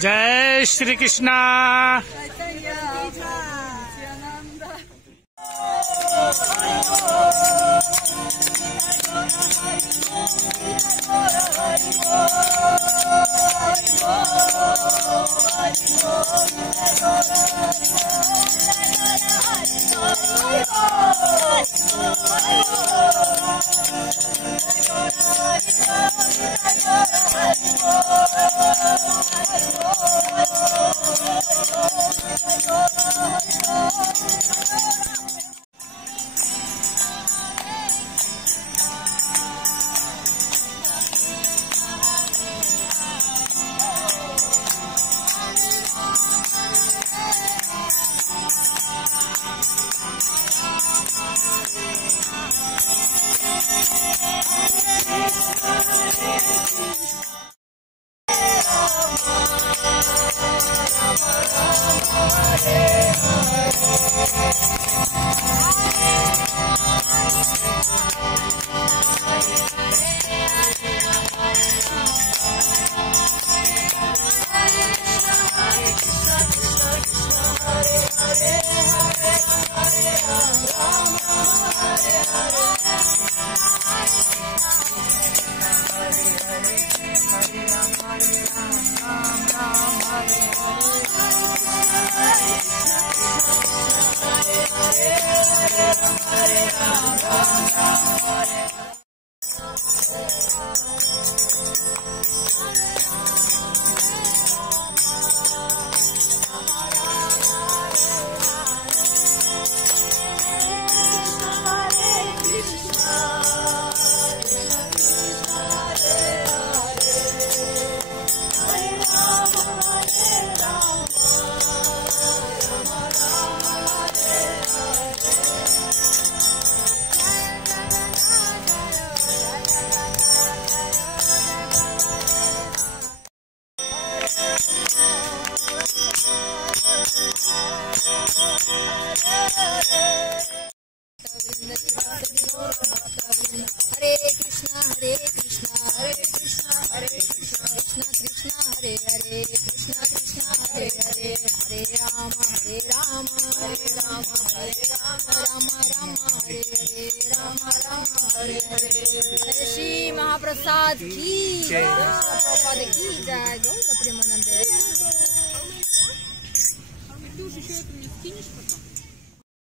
जय श्री कृष्णा। हरे कृष्णा हरे कृष्णा कृष्णा कृष्णा हरे हरे कृष्णा कृष्णा हरे हरे हरे राम राम राम राम हरे हरे राम हरे हरे। श्री महाप्रसाद की जय, प्रभुपाद की जय। गौर प्रेमानंद।